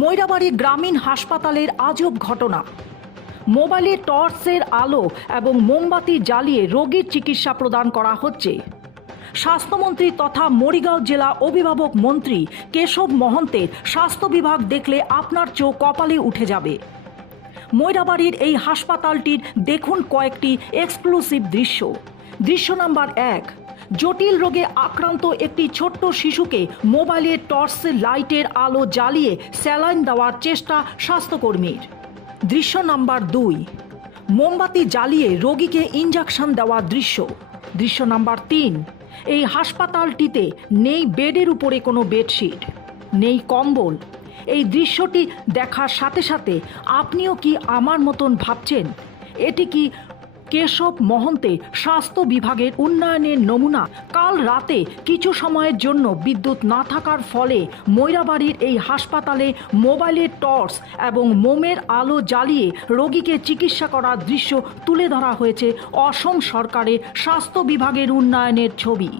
ময়রাবাড়ি গ্রামীণ হাসপাতালের আজব ঘটনা। মোবাইলে টর্চের আলো এবং মোমবাতি জ্বালিয়ে রোগীর চিকিৎসা প্রদান করা হচ্ছে। স্বাস্থ্যমন্ত্রী তথা মরিগাঁও জেলা অভিভাবক মন্ত্রী কেশব মহন্তের স্বাস্থ্য বিভাগ দেখলে আপনার চোখ কপালে উঠে যাবে। ময়রাবাড়ির এই হাসপাতালটির দেখুন কয়েকটি এক্সক্লুসিভ দৃশ্য। দৃশ্য নাম্বার এক জটিল রোগে আক্রান্ত একটি ছোট্ট শিশুকে মোবাইলের টর্চ লাইটের আলো জ্বালিয়ে স্যালাইন দেওয়ার চেষ্টা স্বাস্থ্যকর্মীর। দৃশ্য নাম্বার দুই, মোমবাতি জ্বালিয়ে রোগীকে ইঞ্জেকশন দেওয়ার দৃশ্য। দৃশ্য নাম্বার তিন, এই হাসপাতালটিতে নেই বেডের উপরে কোনো বেডশিট, নেই কম্বল। এই দৃশ্যটি দেখার সাথে সাথে আপনিও কি আমার মতন ভাবছেন? এটি কি কেশব মহন্তে স্বাস্থ্য বিভাগের উন্নয়নের নমুনা কাল রাতে কিছু সময়ের জন্য বিদ্যুৎ না থাকার ফলে ময়রাবাড়ির এই হাসপাতালে মোবাইলের টর্চ এবং মোমের আলো জ্বালিয়ে রোগীকে চিকিৎসা করার দৃশ্য তুলে ধরা হয়েছে অসম সরকারের স্বাস্থ্য বিভাগের উন্নয়নের ছবি।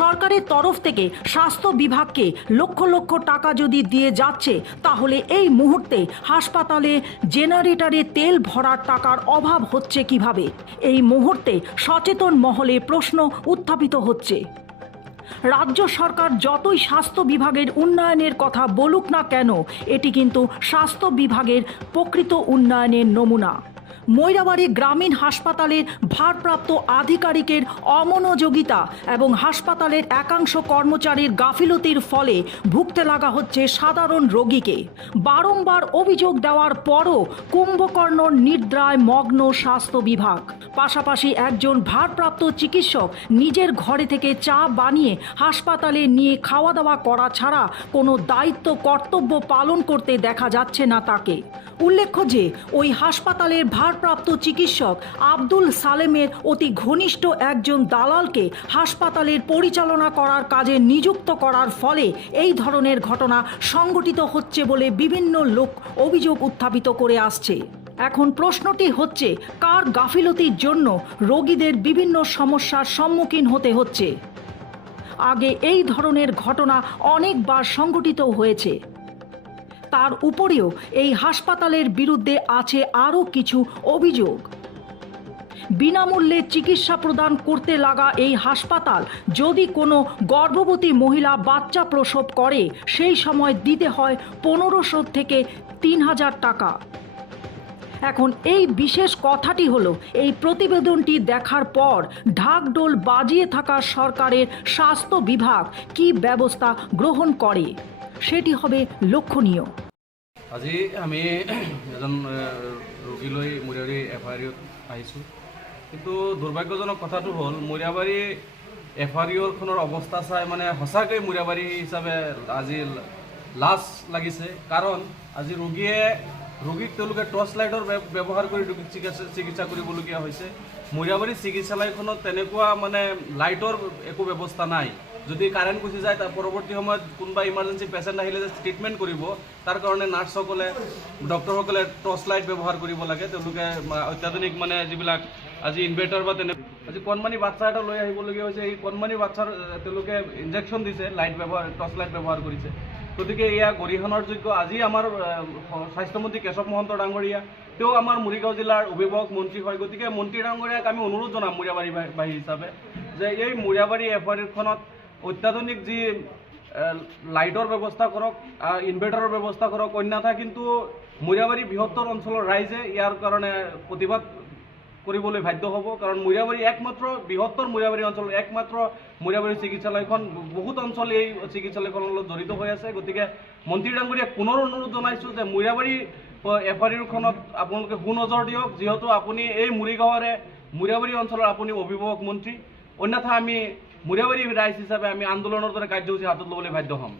সরকারের তরফ থেকে স্বাস্থ্য বিভাগকে লক্ষ লক্ষ টাকা যদি দিয়ে যাচ্ছে, তাহলে এই মুহূর্তে হাসপাতালে জেনারেটরে তেল ভরার টাকার অভাব হচ্ছে কীভাবে? এই মুহূর্তে সচেতন মহলে প্রশ্ন উত্থাপিত হচ্ছে। রাজ্য সরকার যতই স্বাস্থ্য বিভাগের উন্নয়নের কথা বলুক না কেন, এটি কিন্তু স্বাস্থ্য বিভাগের প্রকৃত উন্নয়নের নমুনা। ময়রাবাড়ি গ্রামীণ হাসপাতালের ভারপ্রাপ্ত আধিকারিকের অমনোযোগিতা এবং হাসপাতালের একাংশ কর্মচারীর গাফিলতির ফলে ভুগতে লাগা হচ্ছে সাধারণ রোগীকে। বারংবার অভিযোগ দেওয়ার পরও কুম্ভকর্ণ নিদ্রায় মগ্ন স্বাস্থ্য বিভাগ। পাশাপাশি একজন ভারপ্রাপ্ত চিকিৎসক নিজের ঘরে থেকে চা বানিয়ে হাসপাতালে নিয়ে খাওয়া দাওয়া করা ছাড়া কোনো দায়িত্ব, কর্তব্য পালন করতে দেখা যাচ্ছে না তাকে। উল্লেখ্য যে, ওই হাসপাতালের ভারপ্রাপ্ত চিকিৎসক আব্দুল সালেমের অতি ঘনিষ্ঠ একজন দালালকে হাসপাতালের পরিচালনা করার কাজে নিযুক্ত করার ফলে এই ধরনের ঘটনা সংঘটিত হচ্ছে বলে বিভিন্ন লোক অভিযোগ উত্থাপিত করে আসছে। এখন প্রশ্নটি হচ্ছে, কার গাফিলতির জন্য রোগীদের বিভিন্ন সমস্যার সম্মুখীন হতে হচ্ছে? আগে এই ধরনের ঘটনা অনেকবার সংঘটিত হয়েছে। তার উপরেও এই হাসপাতালের বিরুদ্ধে আছে আরও কিছু অভিযোগ। বিনামূল্যে চিকিৎসা প্রদান করতে লাগা এই হাসপাতাল যদি কোনো গর্ভবতী মহিলা বাচ্চা প্রসব করে, সেই সময় দিতে হয় পনেরোশো থেকে তিন হাজার টাকা। এখন এই বিশেষ কথাটি হলো এই প্রতিবেদনটি দেখার পর ঢাকডোল বাজিয়ে থাকা সরকারের স্বাস্থ্য বিভাগ কি ব্যবস্থা গ্রহণ করে সেটি হবে লক্ষণীয়। আজি আমি এজন এ, ৰোগী লৈ মৰিয়াবাৰী এফ আই ইউত আহিছোঁ। কিন্তু দুৰ্ভাগ্যজনক কথাটো হ'ল মৰিয়াবাৰী এফ আই ইউৰখনৰ অৱস্থা চাই মানে সঁচাকৈ মৰিয়াবাৰী হিচাপে আজি লাজ লাগিছে। কাৰণ আজি ৰোগীয়ে ৰোগীক তেওঁলোকে টৰ্চ লাইটৰ ব্য- ব্যৱহাৰ কৰি ৰোগীক চিকিৎসা চিকিৎসা কৰিবলগীয়া হৈছে। মৰিয়াবাৰী চিকিৎসালয়খনত তেনেকুৱা মানে লাইটৰ একো ব্যৱস্থা নাই। যদি কাৰেণ্ট গুচি যায় তাৰ পৰৱৰ্তী সময়ত কোনোবা ইমাৰ্জেঞ্চি পেচেণ্ট আহিলে যে ট্ৰিটমেণ্ট কৰিব তাৰ কাৰণে নাৰ্ছসকলে ডক্টৰসকলে টৰ্চ লাইট ব্যৱহাৰ কৰিব লাগে। তেওঁলোকে অত্যাধুনিক মানে যিবিলাক আজি ইনভাৰ্টাৰ বা তেনে আজি কণমানি বাচ্ছা এটা লৈ আহিবলগীয়া হৈছে। এই কণমানি বাচ্ছাৰ এ, তেওঁলোকে ইনজেকশ্যন দিছে লাইট ব্যৱহাৰ টৰ্চ লাইট ব্যৱহাৰ কৰিছে। গতিকে এয়া গৰিহণাৰ যোগ্য। আজি আমাৰ স্বাস্থ্যমন্ত্ৰী কেশৱ মহন্ত ডাঙৰীয়া তেওঁ আমাৰ মৰিগাঁও জিলাৰ অভিভাৱক মন্ত্ৰী হয়। গতিকে মন্ত্ৰী ডাঙৰীয়াক আমি অনুৰোধ জনাম মৰিয়াবাৰী বাহী হিচাপে যে এই মৰিয়াবাৰী এফ আই খনত অত্যাধুনিক যি লাইটৰ ব্যৱস্থা কৰক ইনভাৰ্টাৰৰ ব্যৱস্থা কৰক অন্যথা কিন্তু মৰিয়াবাৰী বৃহত্তৰ অঞ্চলৰ ৰাইজে ইয়াৰ কাৰণে প্ৰতিবাদ কৰিবলৈ বাধ্য হ'ব কাৰণ মৰিয়াবাৰী একমাত্ৰ বৃহত্তৰ মৰিয়াবাৰী অঞ্চলৰ একমাত্ৰ মৰিয়াবাৰী চিকিৎসালয়খন বহুত অঞ্চল এই চিকিৎসালয়খনৰ লগত জড়িত হৈ আছে। গতিকে মন্ত্ৰী ডাঙৰীয়াক পুনৰ অনুৰোধ জনাইছোঁ যে মৰিয়াবাৰী এফ আৰ ইউখনত আপোনালোকে সুনজৰ দিয়ক যিহেতু আপুনি এই মৰিগাঁৱৰে মৰিয়াবাৰী অঞ্চলৰ আপুনি অভিভাৱক মন্ত্ৰী। অন্যথা আমি মৰিয়াবাৰী ৰাইজ হিচাপে আমি আন্দোলনৰ দৰে কাৰ্যসূচী হাতত ল'বলৈ বাধ্য হ'ম।